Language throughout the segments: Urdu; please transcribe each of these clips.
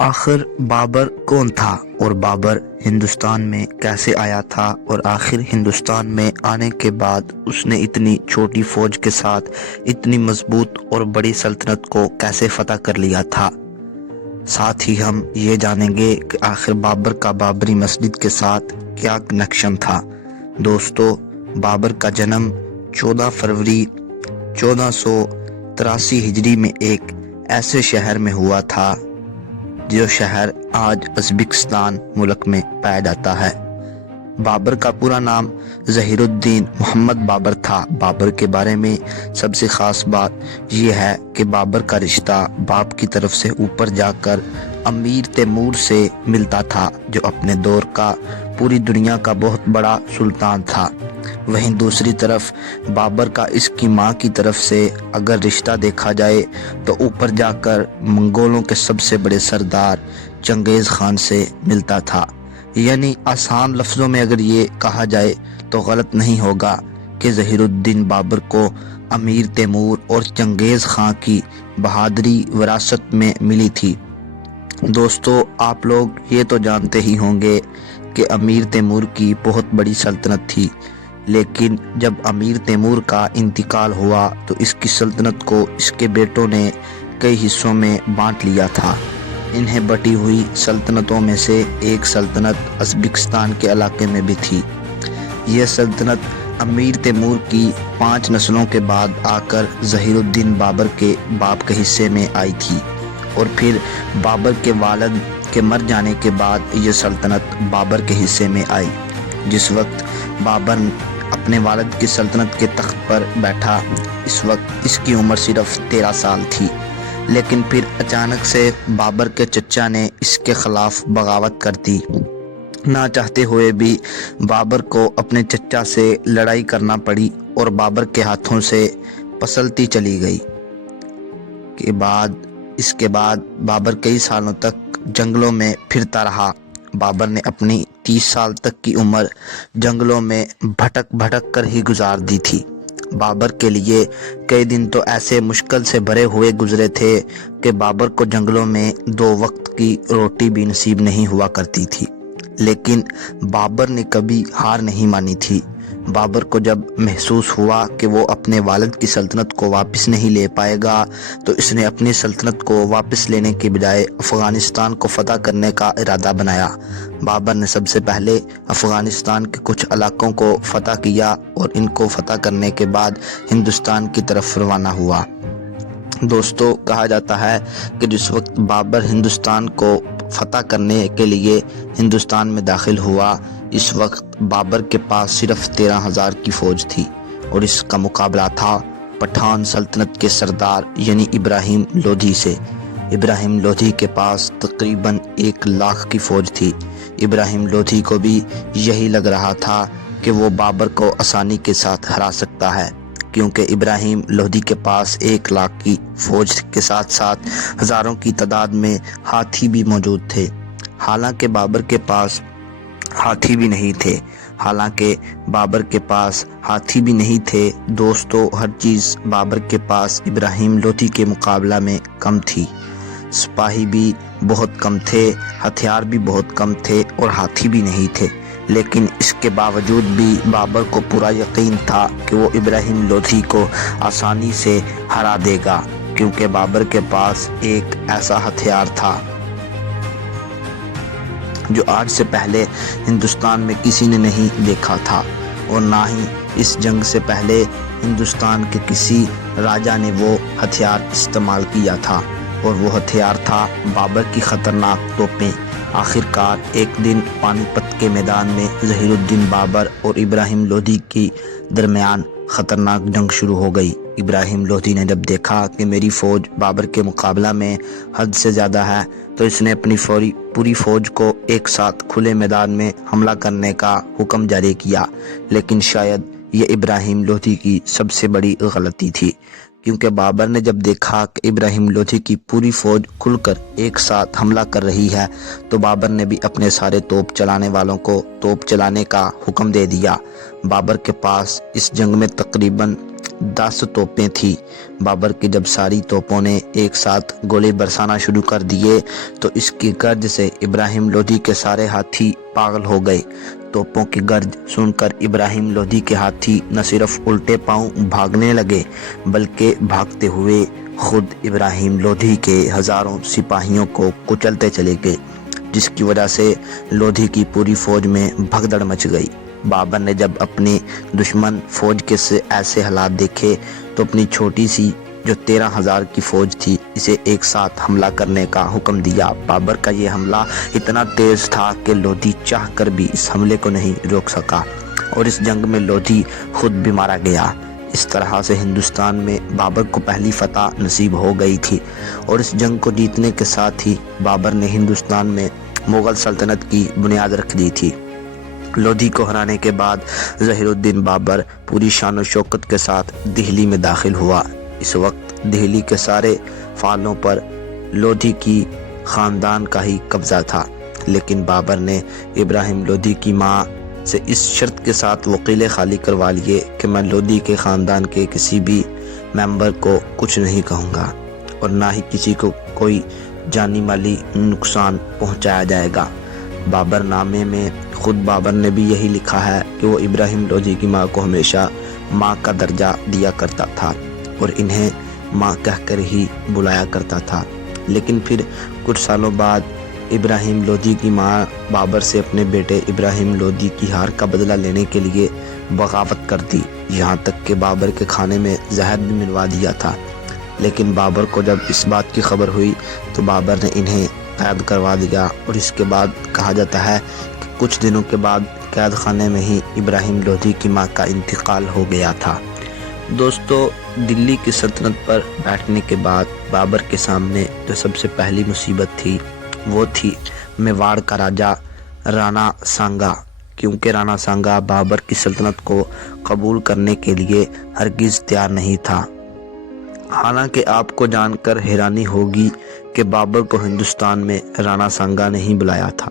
آخر بابر کون تھا اور بابر ہندوستان میں کیسے آیا تھا اور آخر ہندوستان میں آنے کے بعد اس نے اتنی چھوٹی فوج کے ساتھ اتنی مضبوط اور بڑی سلطنت کو کیسے فتح کر لیا تھا۔ ساتھ ہی ہم یہ جانیں گے کہ آخر بابر کا بابری مسجد کے ساتھ کیا کنیکشن تھا۔ دوستو، بابر کا جنم 14 فروری 1483 ہجری میں ایک ایسے شہر میں ہوا تھا جو شہر آج ازبکستان ملک میں پایا جاتا ہے۔ بابر کا پورا نام ظہیر الدین محمد بابر تھا۔ بابر کے بارے میں سب سے خاص بات یہ ہے کہ بابر کا رشتہ باپ کی طرف سے اوپر جا کر امیر تیمور سے ملتا تھا، جو اپنے دور کا پوری دنیا کا بہت بڑا سلطان تھا۔ وہیں دوسری طرف بابر کا اس کی ماں کی طرف سے اگر رشتہ دیکھا جائے تو اوپر جا کر منگولوں کے سب سے بڑے سردار چنگیز خان سے ملتا تھا۔ یعنی آسان لفظوں میں اگر یہ کہا جائے تو غلط نہیں ہوگا کہ ظہیر الدین بابر کو امیر تیمور اور چنگیز خان کی بہادری وراثت میں ملی تھی۔ دوستو، آپ لوگ یہ تو جانتے ہی ہوں گے کہ امیر تیمور کی بہت بڑی سلطنت تھی، لیکن جب امیر تیمور کا انتقال ہوا تو اس کی سلطنت کو اس کے بیٹوں نے کئی حصوں میں بانٹ لیا تھا۔ انہیں بٹی ہوئی سلطنتوں میں سے ایک سلطنت ازبکستان کے علاقے میں بھی تھی۔ یہ سلطنت امیر تیمور کی 5 نسلوں کے بعد آ کر ظہیر الدین بابر کے باپ کے حصے میں آئی تھی، اور پھر بابر کے والد کے مر جانے کے بعد یہ سلطنت بابر کے حصے میں آئی۔ جس وقت بابر اپنے والد کی سلطنت کے تخت پر بیٹھا، اس وقت اس کی عمر صرف 13 سال تھی، لیکن پھر اچانک سے بابر کے چچا نے اس کے خلاف بغاوت کر دی۔ نہ چاہتے ہوئے بھی بابر کو اپنے چچا سے لڑائی کرنا پڑی اور بابر کے ہاتھوں سے پسلتی چلی گئی۔ اس کے بعد بابر کئی سالوں تک جنگلوں میں پھرتا رہا۔ بابر نے اپنی 30 سال تک کی عمر جنگلوں میں بھٹک بھٹک کر ہی گزار دی تھی۔ بابر کے لیے کئی دن تو ایسے مشکل سے بھرے ہوئے گزرے تھے کہ بابر کو جنگلوں میں 2 وقت کی روٹی بھی نصیب نہیں ہوا کرتی تھی، لیکن بابر نے کبھی ہار نہیں مانی تھی۔ بابر کو جب محسوس ہوا کہ وہ اپنے والد کی سلطنت کو واپس نہیں لے پائے گا تو اس نے اپنی سلطنت کو واپس لینے کے بجائے افغانستان کو فتح کرنے کا ارادہ بنایا۔ بابر نے سب سے پہلے افغانستان کے کچھ علاقوں کو فتح کیا اور ان کو فتح کرنے کے بعد ہندوستان کی طرف روانہ ہوا۔ دوستو، کہا جاتا ہے کہ جس وقت بابر ہندوستان کو فتح کرنے کے لیے ہندوستان میں داخل ہوا، اس وقت بابر کے پاس صرف 13,000 کی فوج تھی، اور اس کا مقابلہ تھا پٹھان سلطنت کے سردار یعنی ابراہیم لودھی سے۔ ابراہیم لودھی کے پاس تقریباً 1 لاکھ کی فوج تھی۔ ابراہیم لودھی کو بھی یہی لگ رہا تھا کہ وہ بابر کو آسانی کے ساتھ ہرا سکتا ہے، کیونکہ ابراہیم لودھی کے پاس 1 لاکھ کی فوج کے ساتھ ساتھ ہزاروں کی تعداد میں ہاتھی بھی موجود تھے۔ حالانکہ بابر کے پاس ہاتھی بھی نہیں تھے دوستو، ہر چیز بابر کے پاس ابراہیم لودھی کے مقابلہ میں کم تھی۔ سپاہی بھی بہت کم تھے، ہتھیار بھی بہت کم تھے اور ہاتھی بھی نہیں تھے، لیکن اس کے باوجود بھی بابر کو پورا یقین تھا کہ وہ ابراہیم لودھی کو آسانی سے ہرا دے گا، کیونکہ بابر کے پاس ایک ایسا ہتھیار تھا جو آج سے پہلے ہندوستان میں کسی نے نہیں دیکھا تھا، اور نہ ہی اس جنگ سے پہلے ہندوستان کے کسی راجا نے وہ ہتھیار استعمال کیا تھا، اور وہ ہتھیار تھا بابر کی خطرناک توپیں۔ آخرکار ایک دن پانی پت کے میدان میں ظہیر الدین بابر اور ابراہیم لودھی کی درمیان خطرناک جنگ شروع ہو گئی۔ ابراہیم لودھی نے جب دیکھا کہ میری فوج بابر کے مقابلہ میں حد سے زیادہ ہے تو اس نے اپنی پوری فوج کو ایک ساتھ کھلے میدان میں حملہ کرنے کا حکم جاری کیا، لیکن شاید یہ ابراہیم لودھی کی سب سے بڑی غلطی تھی، کیونکہ بابر نے جب دیکھا کہ ابراہیم لودھی کی پوری فوج کھل کر ایک ساتھ حملہ کر رہی ہے تو بابر نے بھی اپنے سارے توپ چلانے والوں کو توپ چلانے کا حکم دے دیا۔ بابر کے پاس اس جنگ میں تقریباً 10 توپیں تھی۔ بابر کی جب ساری توپوں نے ایک ساتھ گولے برسانا شروع کر دیے تو اس کی گرج سے ابراہیم لودھی کے سارے ہاتھی پاگل ہو گئے۔ توپوں کی گرج سن کر ابراہیم لودھی کے ہاتھی نہ صرف الٹے پاؤں بھاگنے لگے بلکہ بھاگتے ہوئے خود ابراہیم لودھی کے ہزاروں سپاہیوں کو کچلتے چلے گئے، جس کی وجہ سے لودھی کی پوری فوج میں بھگدڑ مچ گئی۔ بابر نے جب اپنی دشمن فوج کے ایسے حالات دیکھے تو اپنی چھوٹی سی جو 13,000 کی فوج تھی اسے ایک ساتھ حملہ کرنے کا حکم دیا۔ بابر کا یہ حملہ اتنا تیز تھا کہ لودھی چاہ کر بھی اس حملے کو نہیں روک سکا اور اس جنگ میں لودھی خود بھی مارا گیا۔ اس طرح سے ہندوستان میں بابر کو پہلی فتح نصیب ہو گئی تھی اور اس جنگ کو جیتنے کے ساتھ ہی بابر نے ہندوستان میں مغل سلطنت کی بنیاد رکھ دی تھی۔ لودھی کو ہرانے کے بعد ظہیر الدین بابر پوری شان و شوکت کے ساتھ دہلی میں داخل ہوا۔ اس وقت دہلی کے سارے فعلوں پر لودھی کی خاندان کا ہی قبضہ تھا، لیکن بابر نے ابراہیم لودھی کی ماں سے اس شرط کے ساتھ وہ قلعے خالی کروا لیے کہ میں لودھی کے خاندان کے کسی بھی ممبر کو کچھ نہیں کہوں گا اور نہ ہی کسی کو کوئی جانی مالی نقصان پہنچایا جائے گا۔ بابر نامے میں خود بابر نے بھی یہی لکھا ہے کہ وہ ابراہیم لودھی کی ماں کو ہمیشہ ماں کا درجہ دیا کرتا تھا اور انہیں ماں کہہ کر ہی بلایا کرتا تھا۔ لیکن پھر کچھ سالوں بعد ابراہیم لودھی کی ماں بابر سے اپنے بیٹے ابراہیم لودھی کی ہار کا بدلہ لینے کے لیے بغاوت کر دی، یہاں تک کہ بابر کے کھانے میں زہر بھی ملوا دیا تھا۔ لیکن بابر کو جب اس بات کی خبر ہوئی تو بابر نے انہیں قید کروا دیا اور اس کے بعد کہا جاتا ہے کہ کچھ دنوں کے بعد قید خانے میں ہی ابراہیم لودھی کی ماں کا انتقال ہو گیا تھا۔ دوستو، دلی کی سلطنت پر بیٹھنے کے بعد بابر کے سامنے جو سب سے پہلی مصیبت تھی وہ تھی میواڑ کا راجہ رانا سانگا، کیونکہ رانا سانگا بابر کی سلطنت کو قبول کرنے کے لیے ہرگز تیار نہیں تھا۔ حالانکہ آپ کو جان کر حیرانی ہوگی کہ بابر کو ہندوستان میں رانا سانگا نے ہی بلایا تھا۔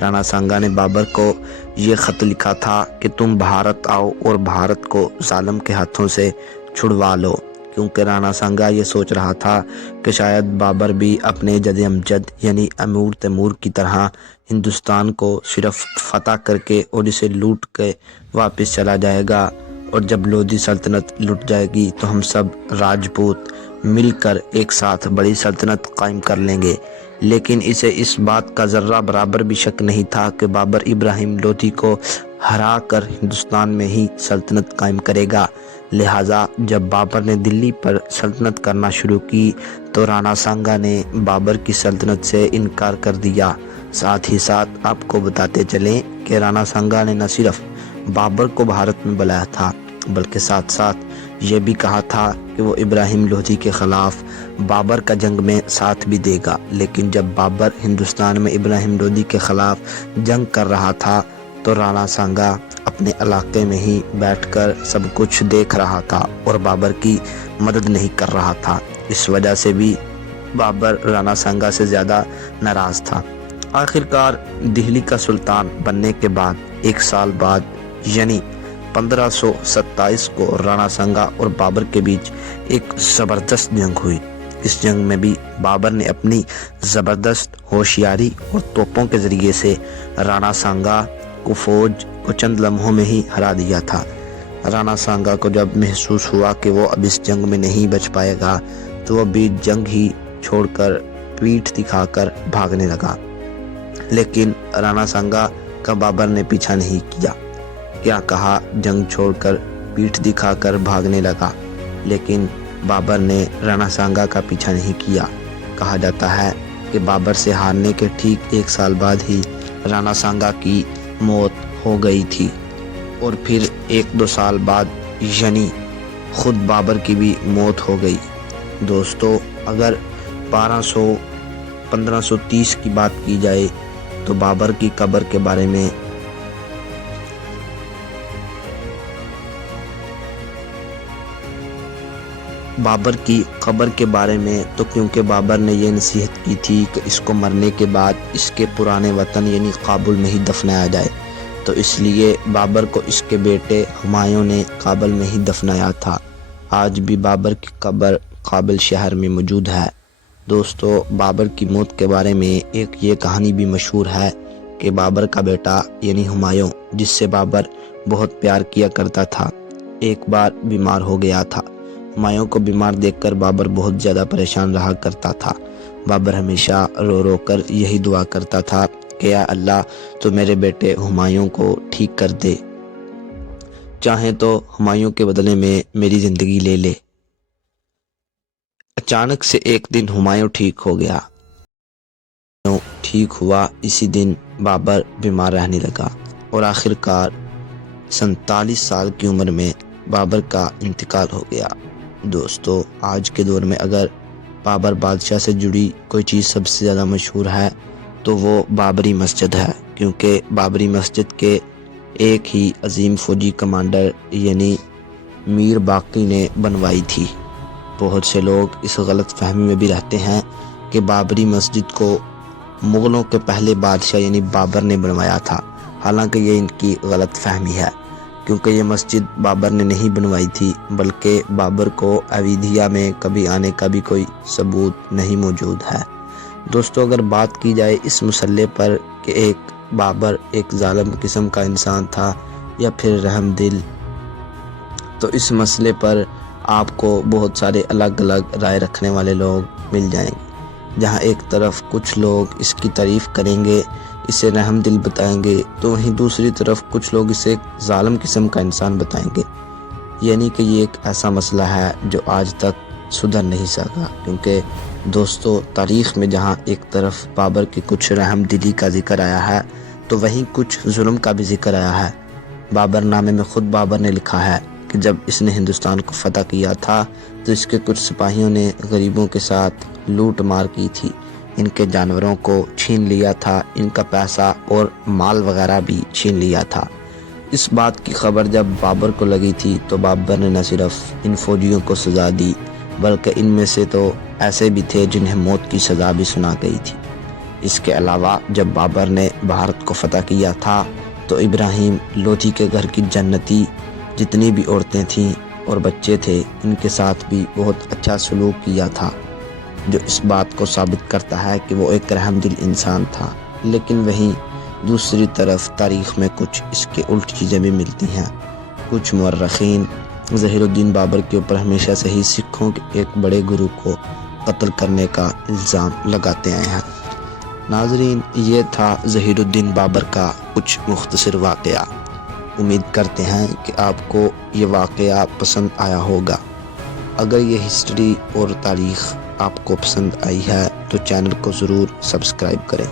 رانا سانگا نے بابر کو یہ خط لکھا تھا کہ تم بھارت آؤ اور بھارت کو ظالم کے ہاتھوں سے چھڑوا لو، کیونکہ رانا سانگا یہ سوچ رہا تھا کہ شاید بابر بھی اپنے جد امجد یعنی امور تیمور کی طرح ہندوستان کو صرف فتح کر کے اور اسے لوٹ کے واپس چلا جائے گا، اور جب لودھی سلطنت لٹ جائے گی تو ہم سب راجپوت مل کر ایک ساتھ بڑی سلطنت قائم کر لیں گے۔ لیکن اسے اس بات کا ذرہ برابر بھی شک نہیں تھا کہ بابر ابراہیم لودھی کو ہرا کر ہندوستان میں ہی سلطنت قائم کرے گا۔ لہٰذا جب بابر نے دلی پر سلطنت کرنا شروع کی تو رانا سانگا نے بابر کی سلطنت سے انکار کر دیا۔ ساتھ ہی ساتھ آپ کو بتاتے چلیں کہ رانا سانگا نے نہ صرف بابر کو بھارت میں بلایا تھا بلکہ ساتھ ساتھ یہ بھی کہا تھا کہ وہ ابراہیم لودھی کے خلاف بابر کا جنگ میں ساتھ بھی دے گا۔ لیکن جب بابر ہندوستان میں ابراہیم لودھی کے خلاف جنگ کر رہا تھا تو رانا سانگا اپنے علاقے میں ہی بیٹھ کر سب کچھ دیکھ رہا تھا اور بابر کی مدد نہیں کر رہا تھا۔ اس وجہ سے بھی بابر رانا سانگا سے زیادہ ناراض تھا۔ آخرکار دہلی کا سلطان بننے کے بعد ایک سال بعد یعنی 1527 کو رانا سانگا اور بابر کے بیچ ایک زبردست جنگ ہوئی۔ اس جنگ میں بھی بابر نے اپنی زبردست ہوشیاری اور توپوں کے ذریعے سے رانا سانگا کو فوج کو چند لمحوں میں ہی ہرا دیا تھا۔ رانا سانگا کو جب محسوس ہوا کہ وہ اب اس جنگ میں نہیں بچ پائے گا تو وہ بھی جنگ ہی چھوڑ کر پیٹھ دکھا کر بھاگنے لگا، لیکن رانا سانگا کا بابر نے پیچھا نہیں کیا۔ کیا کہا جنگ چھوڑ کر پیٹھ دکھا کر بھاگنے لگا، لیکن بابر نے رانا سانگا کا پیچھا نہیں کیا۔ کہا جاتا ہے کہ بابر سے ہارنے کے ٹھیک ایک سال بعد ہی رانا سانگا کی موت ہو گئی تھی اور پھر 1-2 سال بعد یعنی خود بابر کی بھی موت ہو گئی۔ دوستو، اگر 1530 کی بات کی جائے تو بابر کی قبر کے بارے میں تو کیونکہ بابر نے یہ نصیحت کی تھی کہ اس کو مرنے کے بعد اس کے پرانے وطن یعنی کابل میں ہی دفنایا جائے، تو اس لیے بابر کو اس کے بیٹے ہمایوں نے کابل میں ہی دفنایا تھا۔ آج بھی بابر کی قبر کابل شہر میں موجود ہے۔ دوستو، بابر کی موت کے بارے میں ایک یہ کہانی بھی مشہور ہے کہ بابر کا بیٹا یعنی ہمایوں، جس سے بابر بہت پیار کیا کرتا تھا، ایک بار بیمار ہو گیا تھا۔ ہمایوں کو بیمار دیکھ کر بابر بہت زیادہ پریشان رہا کرتا تھا۔ بابر ہمیشہ رو رو کر یہی دعا کرتا تھا کہ یا اللہ، تو میرے بیٹے ہمایوں کو ٹھیک کر دے، چاہیں تو ہمایوں کے بدلے میں میری زندگی لے لے۔ اچانک سے ایک دن ہمایوں ٹھیک ہو گیا۔ ٹھیک ہوا اسی دن بابر بیمار رہنے لگا اور آخر کار 47 سال کی عمر میں بابر کا انتقال ہو گیا۔ دوستو، آج کے دور میں اگر بابر بادشاہ سے جڑی کوئی چیز سب سے زیادہ مشہور ہے تو وہ بابری مسجد ہے، کیونکہ بابری مسجد کے ایک ہی عظیم فوجی کمانڈر یعنی میر باقی نے بنوائی تھی۔ بہت سے لوگ اس غلط فہمی میں بھی رہتے ہیں کہ بابری مسجد کو مغلوں کے پہلے بادشاہ یعنی بابر نے بنوایا تھا، حالانکہ یہ ان کی غلط فہمی ہے، کیونکہ یہ مسجد بابر نے نہیں بنوائی تھی، بلکہ بابر کو ایودھیا میں کبھی آنے کا بھی کوئی ثبوت نہیں موجود ہے۔ دوستو، اگر بات کی جائے اس مسئلے پر کہ ایک بابر ایک ظالم قسم کا انسان تھا یا پھر رحم دل، تو اس مسئلے پر آپ کو بہت سارے الگ الگ رائے رکھنے والے لوگ مل جائیں گے۔ جہاں ایک طرف کچھ لوگ اس کی تعریف کریں گے، اسے رحم دل بتائیں گے، تو وہیں دوسری طرف کچھ لوگ اسے ایک ظالم قسم کا انسان بتائیں گے۔ یعنی کہ یہ ایک ایسا مسئلہ ہے جو آج تک سدھر نہیں سکا، کیونکہ دوستو، تاریخ میں جہاں ایک طرف بابر کی کچھ رحم دلی کا ذکر آیا ہے تو وہیں کچھ ظلم کا بھی ذکر آیا ہے۔ بابر نامے میں خود بابر نے لکھا ہے کہ جب اس نے ہندوستان کو فتح کیا تھا تو اس کے کچھ سپاہیوں نے غریبوں کے ساتھ لوٹ مار کی تھی، ان کے جانوروں کو چھین لیا تھا، ان کا پیسہ اور مال وغیرہ بھی چھین لیا تھا۔ اس بات کی خبر جب بابر کو لگی تھی تو بابر نے نہ صرف ان فوجیوں کو سزا دی، بلکہ ان میں سے تو ایسے بھی تھے جنہیں موت کی سزا بھی سنا گئی تھی۔ اس کے علاوہ جب بابر نے بھارت کو فتح کیا تھا تو ابراہیم لودھی کے گھر کی جنتی جتنی بھی عورتیں تھیں اور بچے تھے، ان کے ساتھ بھی بہت اچھا سلوک کیا تھا، جو اس بات کو ثابت کرتا ہے کہ وہ ایک رحم دل انسان تھا۔ لیکن وہیں دوسری طرف تاریخ میں کچھ اس کے الٹ چیزیں بھی ملتی ہیں۔ کچھ مورخین ظہیر الدین بابر کے اوپر ہمیشہ سے ہی سکھوں کے ایک بڑے گرو کو قتل کرنے کا الزام لگاتے آئے ہیں۔ ناظرین، یہ تھا ظہیر الدین بابر کا کچھ مختصر واقعہ۔ امید کرتے ہیں کہ آپ کو یہ واقعہ پسند آیا ہوگا۔ اگر یہ ہسٹری اور تاریخ آپ کو پسند آئی ہے تو چینل کو ضرور سبسکرائب کریں۔